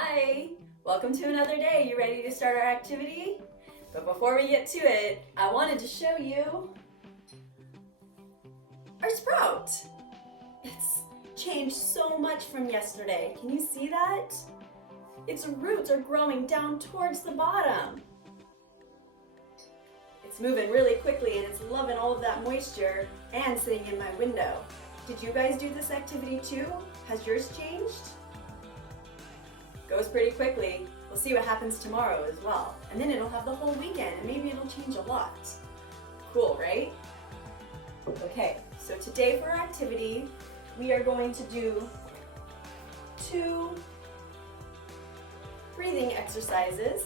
Hi! Welcome to another day. You ready to start our activity? But before we get to it, I wanted to show you our sprout. It's changed so much from yesterday. Can you see that? Its roots are growing down towards the bottom. It's moving really quickly and it's loving all of that moisture and sitting in my window. Did you guys do this activity too? Has yours changed? Goes pretty quickly. We'll see what happens tomorrow as well. And then it'll have the whole weekend and maybe it'll change a lot. Cool, right? Okay, so today for our activity, we are going to do 2 breathing exercises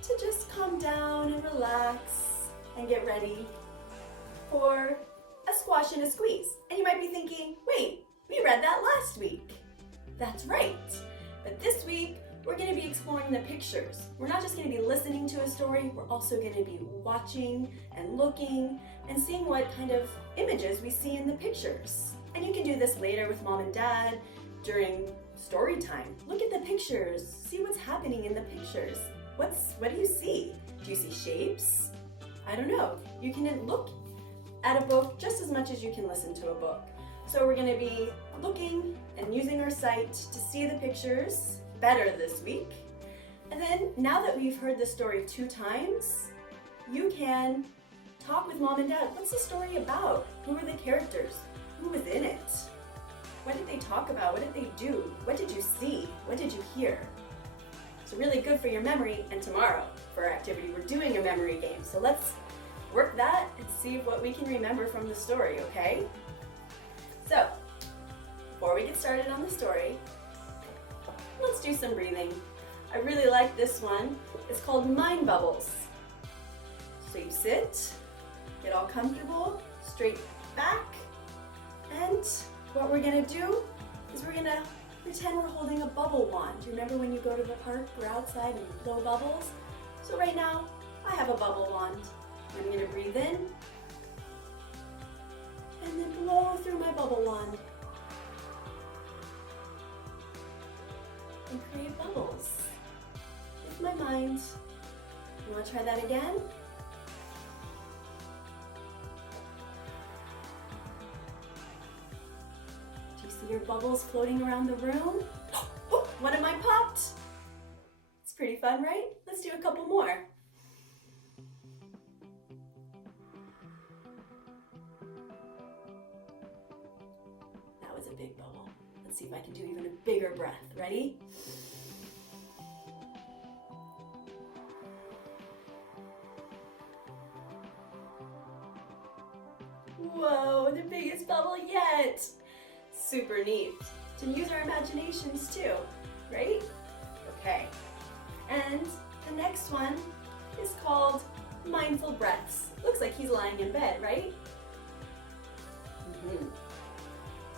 to just calm down and relax and get ready for a squash and a squeeze. And you might be thinking, wait, we read that last week. That's right. But this week, we're going to be exploring the pictures. We're not just going to be listening to a story, we're also going to be watching and looking and seeing what kind of images we see in the pictures. And you can do this later with mom and dad during story time. Look at the pictures. See what's happening in the pictures. What do you see? Do you see shapes? I don't know. You can look at a book just as much as you can listen to a book. So we're going to be looking and using our sight to see the pictures better this week. And then now that we've heard the story 2 times, you can talk with mom and dad. What's the story about? Who are the characters? Who was in it? What did they talk about? What did they do? What did you see? What did you hear? It's really good for your memory. And tomorrow for our activity, we're doing a memory game. So let's work that and see what we can remember from the story, okay? So, before we get started on the story, let's do some breathing. I really like this one. It's called Mind Bubbles. So you sit, get all comfortable, straight back, and what we're gonna do is we're gonna pretend we're holding a bubble wand. Do you remember when you go to the park or outside and you blow bubbles? So right now, I have a bubble wand. I'm gonna breathe in, and then blow through my bubble wand and create bubbles with my mind. You want to try that again? Do you see your bubbles floating around the room? Oh, one of mine popped. It's pretty fun, right? Let's do a couple more. Was a big bubble. Let's see if I can do even a bigger breath. Ready? Whoa, the biggest bubble yet! Super neat. To use our imaginations too, right? Okay. And the next one is called Mindful Breaths. Looks like he's lying in bed, right?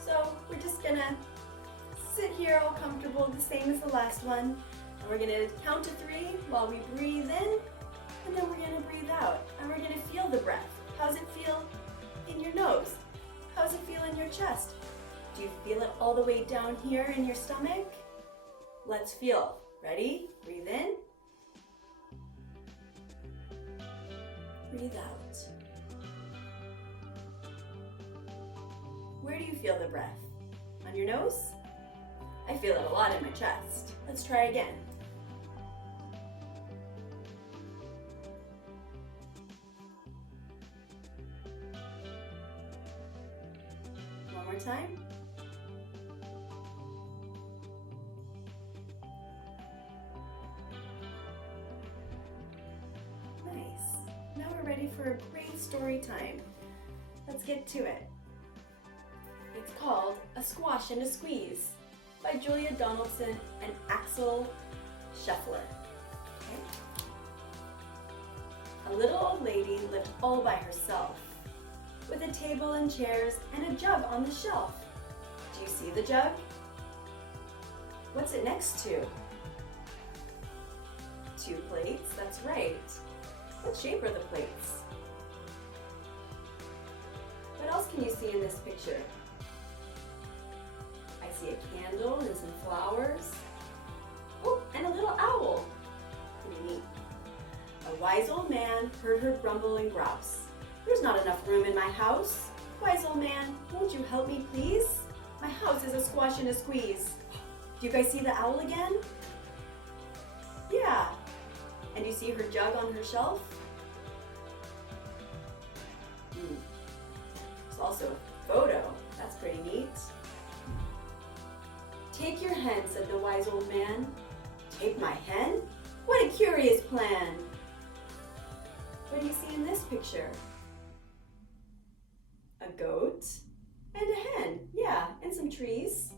So we're just gonna sit here all comfortable, the same as the last one. And we're gonna count to 3 while we breathe in, and then we're gonna breathe out. And we're gonna feel the breath. How's it feel in your nose? How's it feel in your chest? Do you feel it all the way down here in your stomach? Let's feel. Ready? Breathe in. Breathe out. Where do you feel the breath? On your nose? I feel it a lot in my chest. Let's try again. One more time. Nice. Now we're ready for a great story time. Let's get to it. It's called A Squash and a Squeeze by Julia Donaldson and Axel Scheffler. Okay. A little old lady lived all by herself, with a table and chairs and a jug on the shelf. Do you see the jug? What's it next to? 2 plates, that's right. What shape are the plates? What else can you see in this picture? I see a candle and some flowers. Oh, and a little owl. Pretty neat. A wise old man heard her grumble and grouse. There's not enough room in my house. Wise old man, won't you help me please? My house is a squash and a squeeze. Do you guys see the owl again? Yeah. And you see her jug on her shelf? There's also a photo. That's pretty neat. Take your hen, said the wise old man. Take my hen? What a curious plan. What do you see in this picture? A goat and a hen, yeah, and some trees.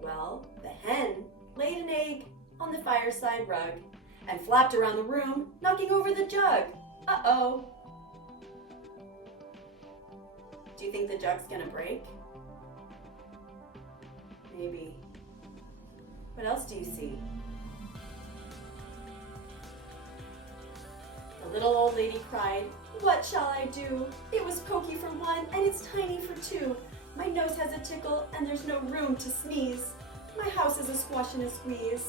Well, the hen laid an egg on the fireside rug and flapped around the room, knocking over the jug. Uh-oh. Do you think the jug's gonna break? Maybe. What else do you see? The little old lady cried, what shall I do? It was pokey for one and it's tiny for two. My nose has a tickle and there's no room to sneeze. My house is a squash and a squeeze.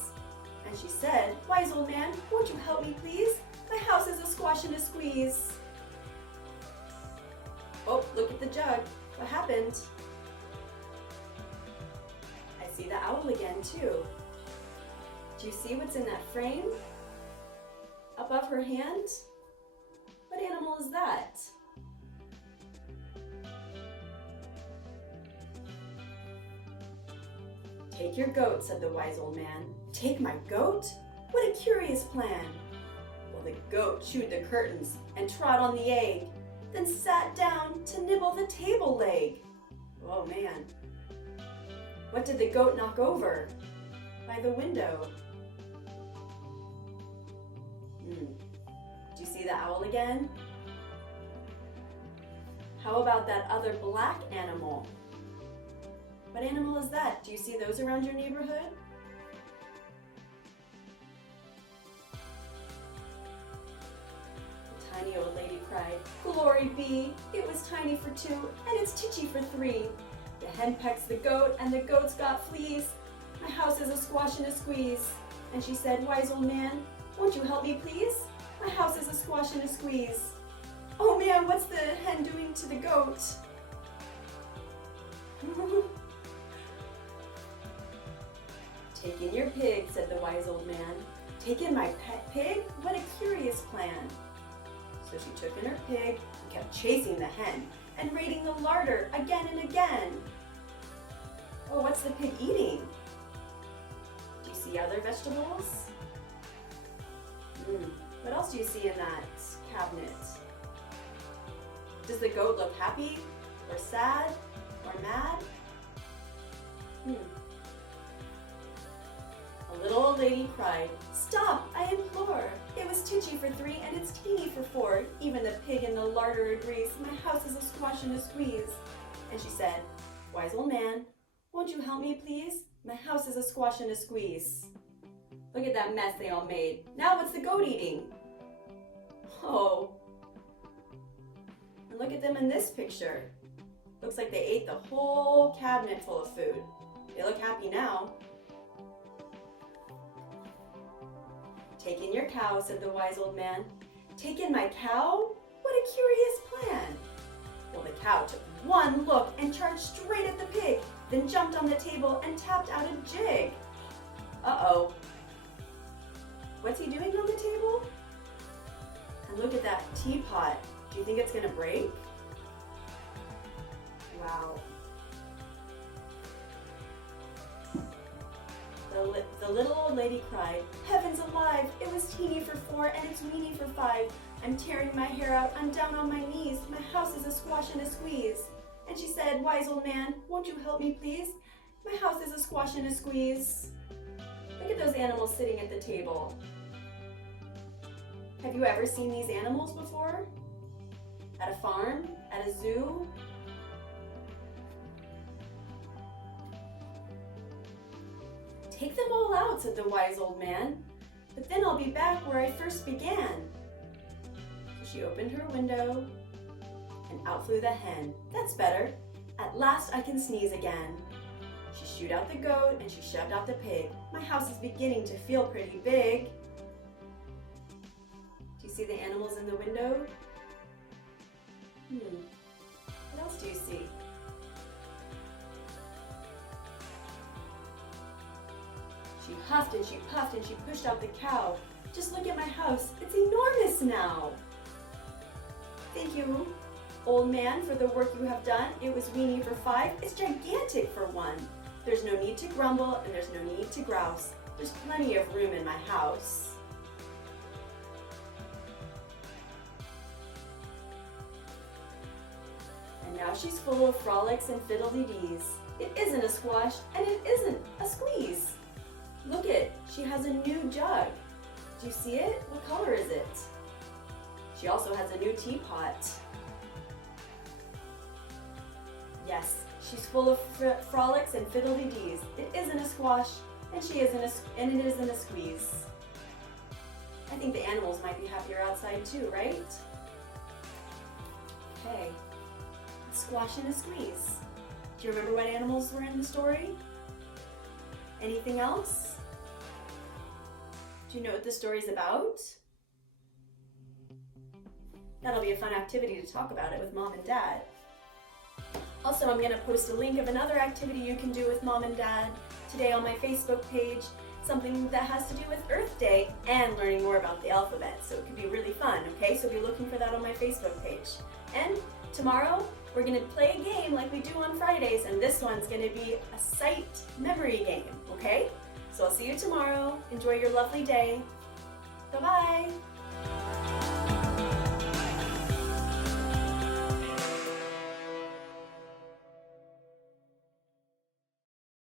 And she said, wise old man, won't you help me please? My house is a squash and a squeeze. Oh, look at the jug. What happened? I see the owl again too. Do you see what's in that frame? Above her hand? What animal is that? Take your goat, said the wise old man. Take my goat? What a curious plan. Well, the goat chewed the curtains and trod on the egg, then sat down to nibble the table leg. Oh man. What did the goat knock over? By the window. Do you see the owl again? How about that other black animal? What animal is that? Do you see those around your neighborhood? The tiny old lady cried, glory be, it was tiny for two and it's titchy for three. The hen pecks the goat and the goat's got fleas. My house is a squash and a squeeze. And she said, wise old man, won't you help me please? My house is a squash and a squeeze. Oh man, what's the hen doing to the goat? Take in your pig, said the wise old man. Take in my pet pig? What a curious plan. So she took in her pig and kept chasing the hen and raiding the larder again and again. Oh, what's the pig eating? Do you see other vegetables? What else do you see in that cabinet? Does the goat look happy or sad or mad? A little old lady cried, stop, I implore. It was titchy for three and it's teeny for four. Even the pig in the larder agrees. My house is a squash and a squeeze. And she said, wise old man, won't you help me please? My house is a squash and a squeeze. Look at that mess they all made. Now what's the goat eating? Oh. And look at them in this picture. Looks like they ate the whole cabinet full of food. They look happy now. Take in your cow, said the wise old man. Take in my cow? What a curious plan. Well, the cow took one look and charged straight at the pig, then jumped on the table and tapped out a jig. Uh-oh. What's he doing on the table? And look at that teapot. Do you think it's gonna break? Wow. The little old lady cried, heavens alive, it was teeny for four and it's weeny for five. I'm tearing my hair out, I'm down on my knees, my house is a squash and a squeeze. And she said, wise old man, won't you help me please? My house is a squash and a squeeze. Look at those animals sitting at the table. Have you ever seen these animals before? At a farm? At a zoo? Take them all out, said the wise old man, but then I'll be back where I first began. So she opened her window and out flew the hen. That's better. At last I can sneeze again. She shooed out the goat and she shoved out the pig. My house is beginning to feel pretty big. Do you see the animals in the window? What else do you see? She huffed and she puffed and she pushed out the cow. Just look at my house. It's enormous now. Thank you, old man, for the work you have done. It was weeny for 5. It's gigantic for 1. There's no need to grumble and there's no need to grouse. There's plenty of room in my house. And now she's full of frolics and fiddle-dee-dees. It isn't a squash and it isn't a squeeze. Look it, she has a new jug. Do you see it? What color is it? She also has a new teapot. Yes, she's full of frolics and fiddle-dee-dees. It isn't a squash, and it isn't a squeeze. I think the animals might be happier outside too, right? Okay, a squash and a squeeze. Do you remember what animals were in the story? Anything else? Do you know what the story's about? That'll be a fun activity to talk about it with Mom and Dad. Also, I'm going to post a link of another activity you can do with Mom and Dad today on my Facebook page, something that has to do with Earth Day and learning more about the alphabet. So it could be really fun, okay? So be looking for that on my Facebook page. And tomorrow, we're going to play a game like we do on Fridays, and this one's going to be a sight memory game, okay? So I'll see you tomorrow. Enjoy your lovely day. Bye-bye.